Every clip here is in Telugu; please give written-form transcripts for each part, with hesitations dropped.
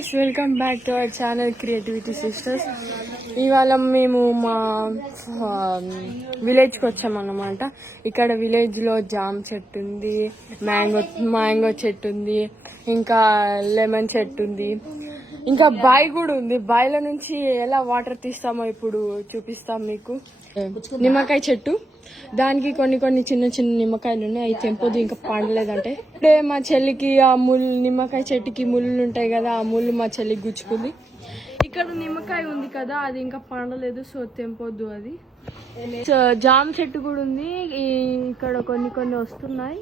Guys, welcome back to our channel creativity sisters. ఇవాళ మేము మా విలేజ్కి వచ్చామన్నమాట. ఇక్కడ విలేజ్లో జామ్ చెట్టు ఉంది, మ్యాంగో చెట్టు ఉంది, ఇంకా లెమన్ చెట్టు ఉంది, ఇంకా బావి కూడా ఉంది. బావిలో నుంచి ఎలా వాటర్ తీస్తామో ఇప్పుడు చూపిస్తాం మీకు. నిమ్మకాయ చెట్టు, దానికి కొన్ని చిన్న చిన్న నిమ్మకాయలు ఉన్నాయి, అవి తెంపొద్దు ఇంకా పండలేదంటే. ఇప్పుడే మా చెల్లికి ఆ నిమ్మకాయ చెట్టుకి ముళ్ళు ఉంటాయి కదా, ఆ ముళ్ళు మా చెల్లికి గుచ్చుకుంది. ఇక్కడ నిమ్మకాయ ఉంది కదా, అది ఇంకా పండలేదు, సో తెంపొద్దు అది. జామ చెట్టు కూడా ఉంది, ఇక్కడ కొన్ని వస్తున్నాయి.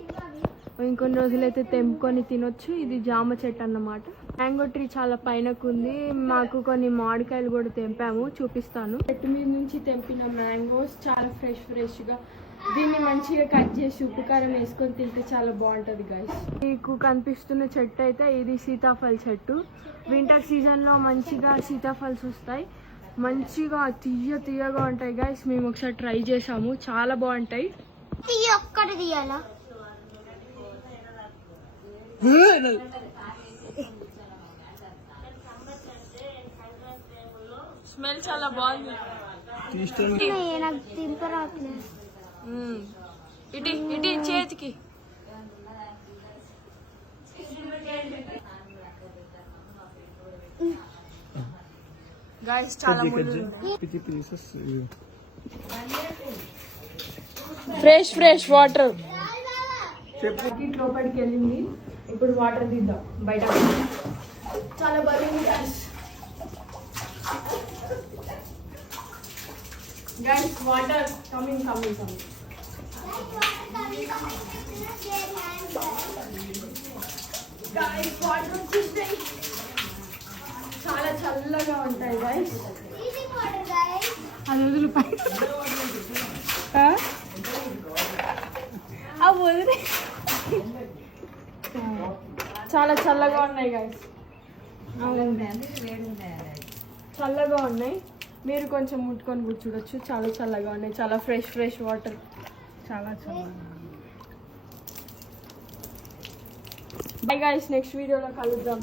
ఇంకొన్ని రోజులైతే తెంపుకొని తినొచ్చు. ఇది జామ చెట్టు అన్నమాట. మ్యాంగో ట్రీ చాలా పైనకు ఉంది. మాకు కొన్ని మామిడికాయలు కూడా తెంపాము, చూపిస్తాను. చెట్టు మీద నుంచి తెంపిన మ్యాంగోస్ చాలా ఫ్రెష్ గా. దీన్ని మంచిగా కట్ చేసి ఉప్పు కారం వేసుకొని తింటే చాలా బాగుంటది గైస్. మీకు కనిపిస్తున్న చెట్టు అయితే ఇది సీతాఫల చెట్టు. వింటర్ సీజన్ లో మంచిగా సీతాఫల్స్ వస్తాయి, మంచిగా తీయగా ఉంటాయి గైస్. మేము ఒకసారి ట్రై చేసాము, చాలా బాగుంటాయి. స్మెల్ చాలా బాగుంది. ఇటీ చేతికి గైస్ చాలా ఫ్రెష్ వాటర్. లోపలికి వెళ్ళింది, ఇప్పుడు వాటర్ తీద్దాం బయట. చాలా బాగుంది guys, water coming. Guys water వచ్చేసాయి, చాలా చల్లగా ఉంటాయి గైస్. అది వదులు వదిలే. చాలా చల్లగా ఉన్నాయి గైస్, చల్లగా ఉన్నాయి. మీరు కొంచెం ముట్టుకొని కూడా చూడొచ్చు, చాలా చల్లగా ఉన్నాయి. చాలా ఫ్రెష్ వాటర్, చాలా చల్లగా. బై గైస్, నెక్స్ట్ వీడియోలో కలుద్దాం.